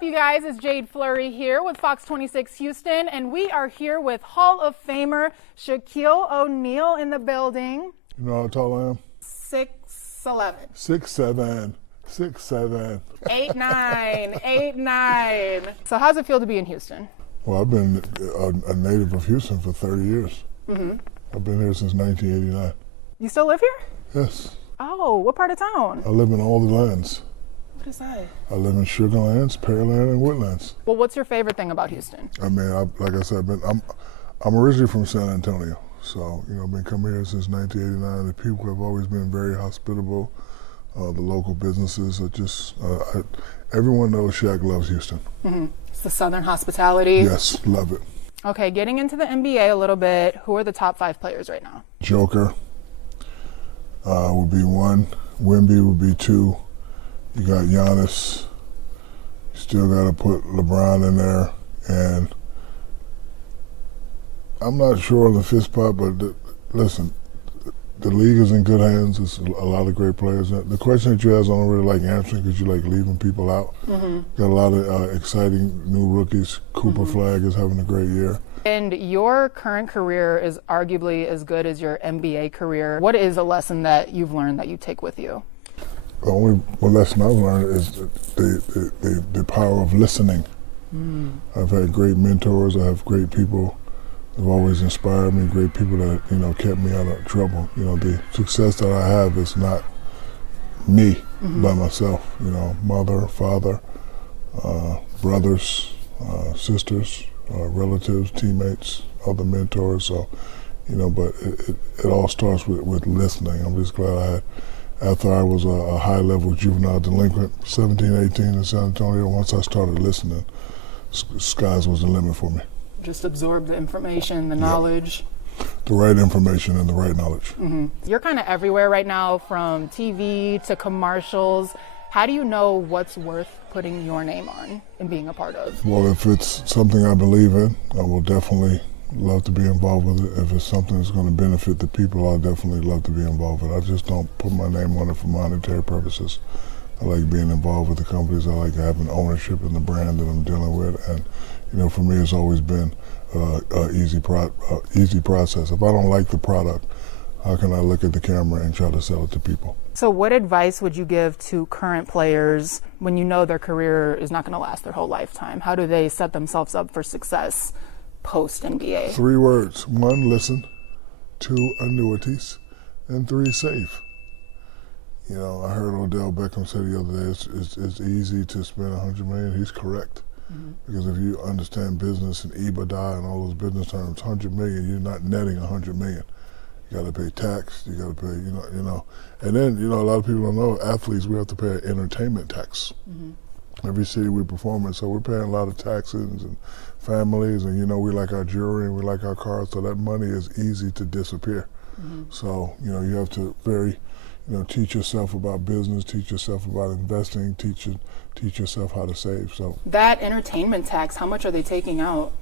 up, you guys? It's Jade Flury here with Fox 26 Houston, and we are here with Hall of Famer Shaquille O'Neal in the building. You know how tall I am? 6'11". 6'7". 6'7". 8'9". 8'9". So how's it feel to be in Houston? Well, I've been a native of Houston for 30 years. Mm-hmm. I've been here since 1989. You still live here? Yes. Oh, what part of town? I live in all the lands. What is that? I live in Sugarlands, Pearland, and Woodlands. Well, what's your favorite thing about Houston? I mean, like I said, I'm originally from San Antonio. So, I've been coming here since 1989. The people have always been very hospitable. The local businesses are just, everyone knows Shaq loves Houston. Mm-hmm. It's the Southern hospitality. Yes, love it. Okay, getting into the NBA a little bit, who are the top 5 players right now? Joker would be 1. Wemby would be 2. You got Giannis. You still got to put LeBron in there. And I'm not sure on the 5th spot, but listen, the league is in good hands. There's a lot of great players. The question that you ask, I don't really like answering because you like leaving people out. Mm-hmm. Got a lot of exciting new rookies. Cooper Flag is having a great year. And your current career is arguably as good as your NBA career. What is a lesson that you've learned that you take with you? The only lesson I've learned is the power of listening. Mm. I've had great mentors. I have great people who've always inspired me, great people that, kept me out of trouble. The success that I have is not me by myself. Mother, father, brothers, sisters, relatives, teammates, other mentors. So, but it all starts with listening. I'm just glad after I was a high-level juvenile delinquent, 17, 18 in San Antonio, once I started listening, skies was the limit for me. Just absorb the information, the knowledge. The right information and the right knowledge. Mm-hmm. You're kind of everywhere right now, from TV to commercials. How do you know what's worth putting your name on and being a part of? Well, if it's something I believe in, I will definitely love to be involved with it. If it's something that's going to benefit the people, I'll definitely love to be involved with it. I just don't put my name on it for monetary purposes. I like being involved with the companies. I like having ownership in the brand that I'm dealing with. And, for me, it's always been an easy process. If I don't like the product, how can I look at the camera and try to sell it to people? So what advice would you give to current players when you know their career is not going to last their whole lifetime? How do they set themselves up for success post-NBA? 3 words. 1, listen. 2, annuities. And 3, save. I heard Odell Beckham say the other day, it's easy to spend $100 million. He's correct. Mm-hmm. Because if you understand business and EBITDA and all those business terms, $100 million, you're not netting $100 million. You got to pay tax. You got to pay, And then, a lot of people don't know, athletes, we have to pay an entertainment tax. Mm-hmm. Every city we perform in, so we're paying a lot of taxes and families, and we like our jewelry and we like our cars, so that money is easy to disappear. Mm-hmm. So, you have to teach yourself about business, teach yourself about investing, teach yourself how to save. So that entertainment tax, how much are they taking out?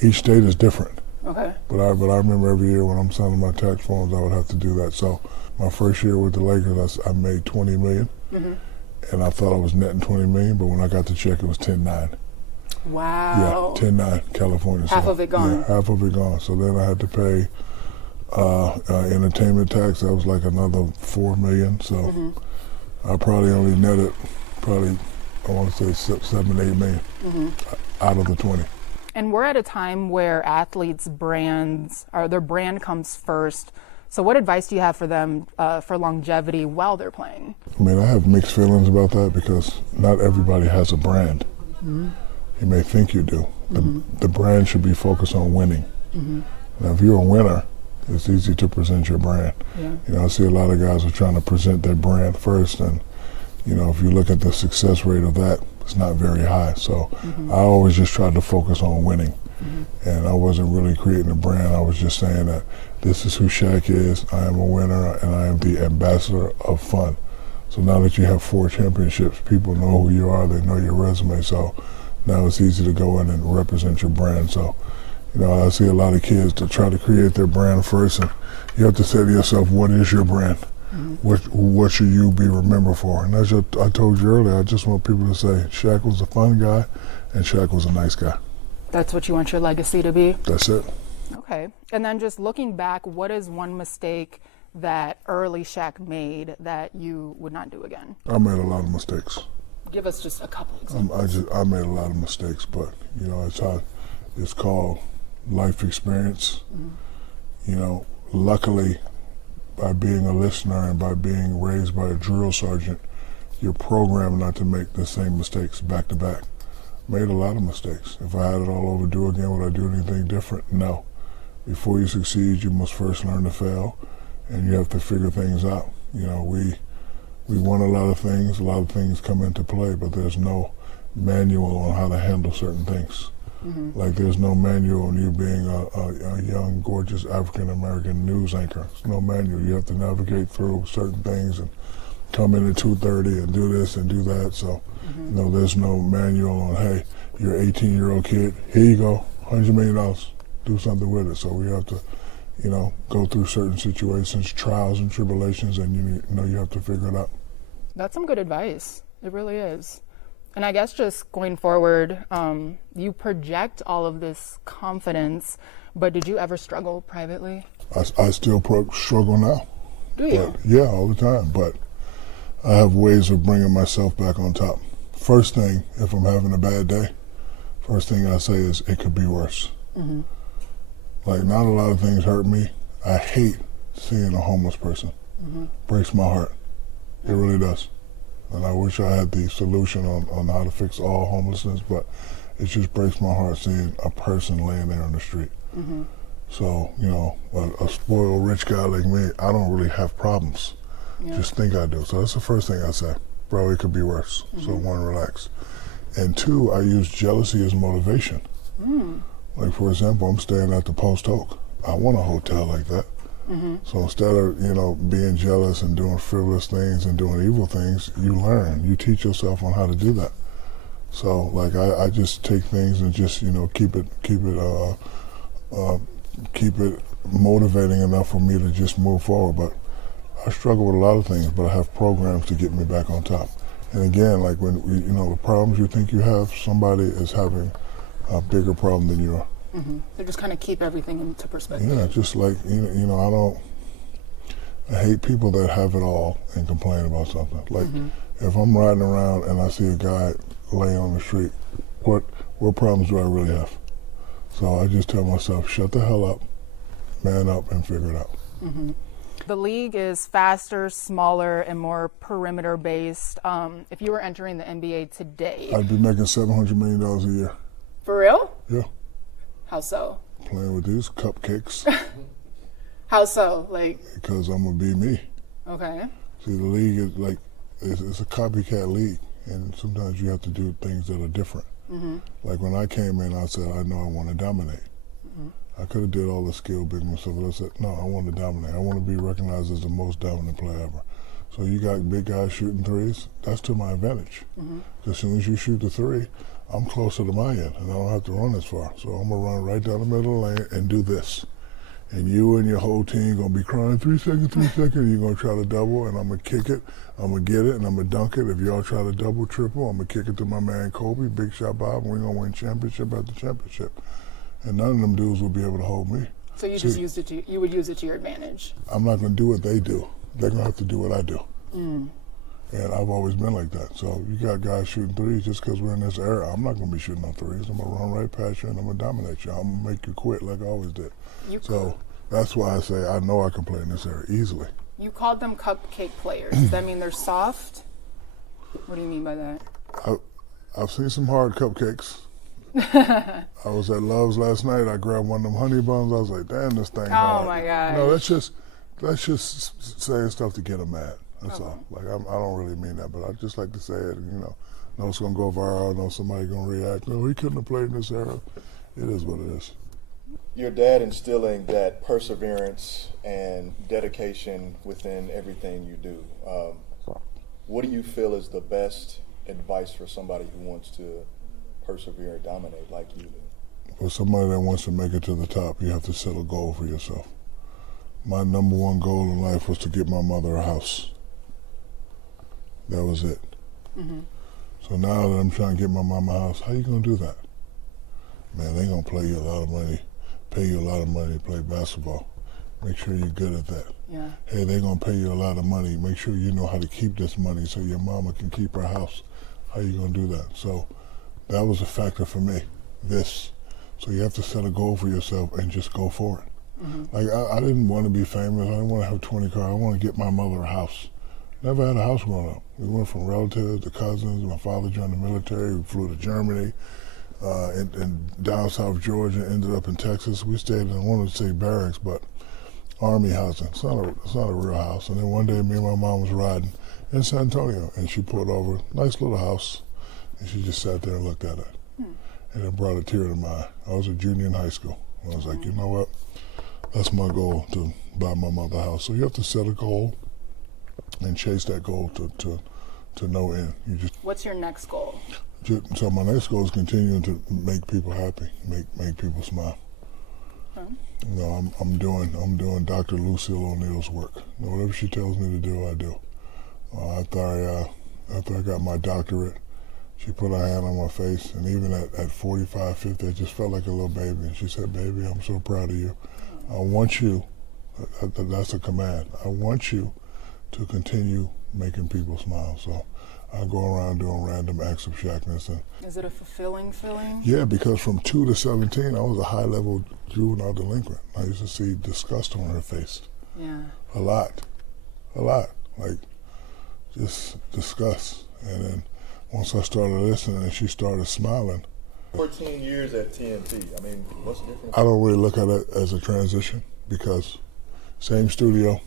Each state is different. Okay. But I remember every year when I'm signing my tax forms, I would have to do that. So my first year with the Lakers, I made $20 million, and I thought I was netting $20 million, but when I got the check, it was 10.9. Wow. Yeah, 10.9, California. Half of it gone. Yeah, half of it gone. So then I had to pay entertainment tax. That was like another $4 million. So I probably only netted I want to say $7-8 million out of the 20. And we're at a time where athletes' their brand comes first. So what advice do you have for them for longevity while they're playing? I mean, I have mixed feelings about that because not everybody has a brand. Mm-hmm. You may think you do. The brand should be focused on winning. Mm-hmm. Now, if you're a winner, it's easy to present your brand. Yeah. I see a lot of guys are trying to present their brand first, and if you look at the success rate of that, it's not very high. So I always just tried to focus on winning. And I wasn't really creating a brand. I was just saying that this is who Shaq is. I am a winner, and I am the ambassador of fun. So now that you have 4 championships, people know who you are. They know your resume. So now it's easy to go in and represent your brand. So, I see a lot of kids that try to create their brand first, and you have to say to yourself, what is your brand? What should you be remembered for? And as I told you earlier, I just want people to say Shaq was a fun guy and Shaq was a nice guy. That's what you want your legacy to be? That's it. Okay. And then just looking back, what is one mistake that early Shaq made that you would not do again? I made a lot of mistakes. Give us just a couple examples. I made a lot of mistakes, but it's called life experience. Luckily, by being a listener and by being raised by a drill sergeant, you're programmed not to make the same mistakes back to back. Made a lot of mistakes. If I had it all over do again, would I do anything different? No. Before you succeed, you must first learn to fail, and you have to figure things out. We want a lot of things come into play, but there's no manual on how to handle certain things. Like there's no manual on you being a young, gorgeous African-American news anchor. There's no manual. You have to navigate through certain things and come in at 2:30 and do this and do that. So, there's no manual on, hey, you're an 18-year-old kid, here you go, $100 million, do something with it. So we have to, go through certain situations, trials and tribulations, and you have to figure it out. That's some good advice. It really is. And I guess just going forward, you project all of this confidence, but did you ever struggle privately? I still struggle now. Do you? Yeah, all the time. But I have ways of bringing myself back on top. First thing, if I'm having a bad day, first thing I say is it could be worse. Like, not a lot of things hurt me. I hate seeing a homeless person. Breaks my heart. It really does. And I wish I had the solution on how to fix all homelessness, but it just breaks my heart seeing a person laying there on the street. So, a spoiled rich guy like me, I don't really have problems. Just think I do. So that's the first thing I say. Bro, it could be worse. So one, relax. And two, I use jealousy as motivation. Like, for example, I'm staying at the Post Oak. I want a hotel like that. So instead of, being jealous and doing frivolous things and doing evil things, you learn. You teach yourself on how to do that. So, like, I just take things and just, keep it motivating enough for me to just move forward. But I struggle with a lot of things, but I have programs to get me back on top. And again, like when, the problems you think you have, somebody is having a bigger problem than you are. They just kind of keep everything into perspective. Yeah, just like, I hate people that have it all and complain about something. Like, if I'm riding around and I see a guy laying on the street, what problems do I really have? So I just tell myself, shut the hell up, man up, and figure it out. The league is faster, smaller, and more perimeter-based. If you were entering the NBA today... I'd be making $700 million a year. For real? Yeah. How so? Playing with these cupcakes. How so? Like, because I'm going to be me. Okay. See, the league is like, it's a copycat league, and sometimes you have to do things that are different. Like when I came in, I said, I know I want to dominate. I could have did all the skill big myself, but I said, no, I want to dominate. I want to be recognized as the most dominant player ever. So you got big guys shooting threes, that's to my advantage. As soon as you shoot the three, I'm closer to my end, and I don't have to run as far. So I'm going to run right down the middle of the lane and do this. And you and your whole team going to be crying, 3 seconds, 3 seconds. You're going to try to double, and I'm going to kick it. I'm going to get it, and I'm going to dunk it. If y'all try to double, triple, I'm going to kick it to my man Kobe, big shot Bob, and we're going to win championship after championship. And none of them dudes will be able to hold me. So you just used it to, you would use it to your advantage? I'm not going to do what they do. They're going to have to do what I do. And I've always been like that. So you got guys shooting threes just because we're in this era. I'm not going to be shooting no threes. I'm going to run right past you and I'm going to dominate you. I'm going to make you quit like I always did. So that's why I say I know I can play in this era easily. You called them cupcake players. Does that mean they're soft? What do you mean by that? I've seen some hard cupcakes. I was at Love's last night. I grabbed one of them honey buns. I was like, damn, this thing hard. Oh my God. No, that's just saying stuff to get them mad. That's all. Like, I don't really mean that, but I just like to say it, know it's going to go viral, know somebody's going to react. No, he couldn't have played in this era. It is what it is. Your dad instilling that perseverance and dedication within everything you do. What do you feel is the best advice for somebody who wants to persevere and dominate like you do? For somebody that wants to make it to the top, you have to set a goal for yourself. my number one goal in life was to get my mother a house. That was it. Mm-hmm. So now that I'm trying to get my mama a house, how you gonna do that? Man, they gonna pay you a lot of money to play basketball. Make sure you're good at that. Yeah. Hey, they're gonna pay you a lot of money. Make sure you know how to keep this money so your mama can keep her house. How you gonna do that? So that was a factor for me. So you have to set a goal for yourself and just go for it. Mm-hmm. Like I didn't want to be famous. I didn't want to have 20 cars. I want to get my mother a house. Never had a house growing up. We went from relatives to cousins. My father joined the military. We flew to Germany. And down south Georgia, ended up in Texas. We stayed in, I wanted to say barracks, but army housing. It's not a real house. And then one day, me and my mom was riding in San Antonio, and she pulled over, nice little house, and she just sat there and looked at it. And it brought a tear to my eye. I was a junior in high school. I was like, you know what? That's my goal, to buy my mother a house. So you have to set a goal and chase that goal to no end. What's your next goal? So my next goal is continuing to make people happy, make people smile. Okay. You know, I'm doing Dr. Shaquille O'Neal's work. You know, whatever she tells me to do, I do. After I got my doctorate, she put her hand on my face, and even at 45, 50, I just felt like a little baby. And she said, "Baby, I'm so proud of you. I want you." That's a command. I want you to continue making people smile. So I go around doing random acts of Shaqness. And is it a fulfilling feeling? yeah, because from 2 to 17, I was a high-level juvenile delinquent. I used to see disgust on her face. Yeah. A lot, like just disgust. And then once I started listening and she started smiling. 14 years at TNT. I mean, what's the difference? I don't really look at it as a transition because same studio,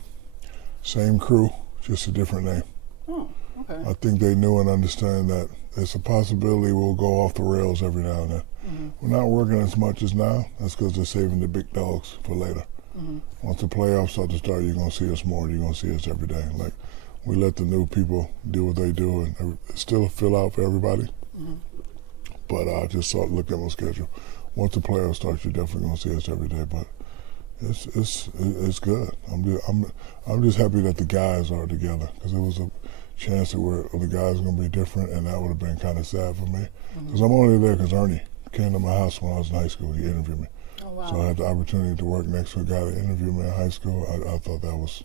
same crew, just a different name. Oh, okay. I think they knew and understand that it's a possibility we'll go off the rails every now and then. Mm-hmm. We're not working as much as now. That's because they're saving the big dogs for later. Mm-hmm. Once the playoffs start to start, you're going to see us more. You're going to see us every day. Like, we let the new people do what they do, and it's still a fill out for everybody. Mm-hmm. But I just look at my schedule. Once the playoffs start, you're definitely going to see us every day. But it's good. I'm just happy that the guys are together, because it was a chance where the guys are going to be different, and that would have been kind of sad for me. Because I'm only there because Ernie came to my house when I was in high school. He interviewed me. Oh, wow. So I had the opportunity to work next to a guy that interviewed me in high school. I thought that was,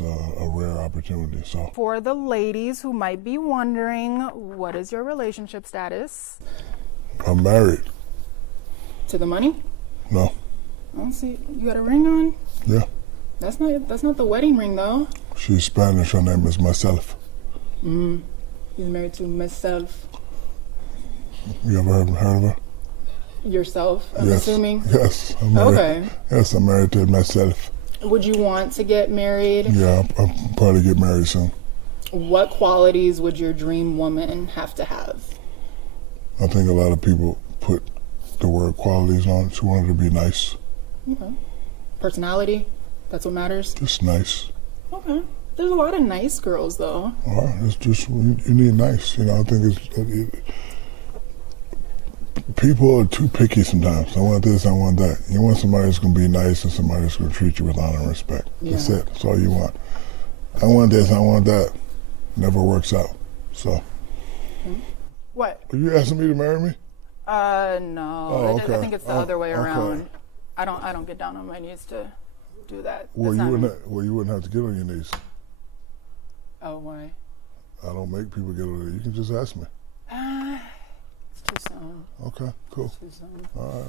a rare opportunity. So for the ladies who might be wondering, what is your relationship status? I'm married. To the money? No. I don't see. You got a ring on? Yeah. That's not the wedding ring though. She's Spanish. Her name is Myself. He's married to myself. You ever heard of her? Yourself, I'm Yes. assuming. Yes. I'm married. Okay. Yes, I'm married to myself. Would you want to get married? Yeah, I'll probably get married soon. What qualities would your dream woman have to have? I think a lot of people put the word qualities on it. She wanted to be nice. Okay. Personality? That's what matters? Just nice. Okay. There's a lot of nice girls though. All right, it's just, you need nice. I think people are too picky sometimes. I want this, I want that. You want somebody that's going to be nice and somebody that's going to treat you with honor and respect. Yeah. That's it. That's all you want. I want this, I want that. Never works out. So. What? Are you asking me to marry me? No. Oh, okay. I think it's the other way around. Okay. I don't get down on my knees to do that. Well, That's you not wouldn't have to get on your knees. Oh, why? I don't make people get on their knees. You can just ask me. It's too soon. Okay, cool. Too soon. All right.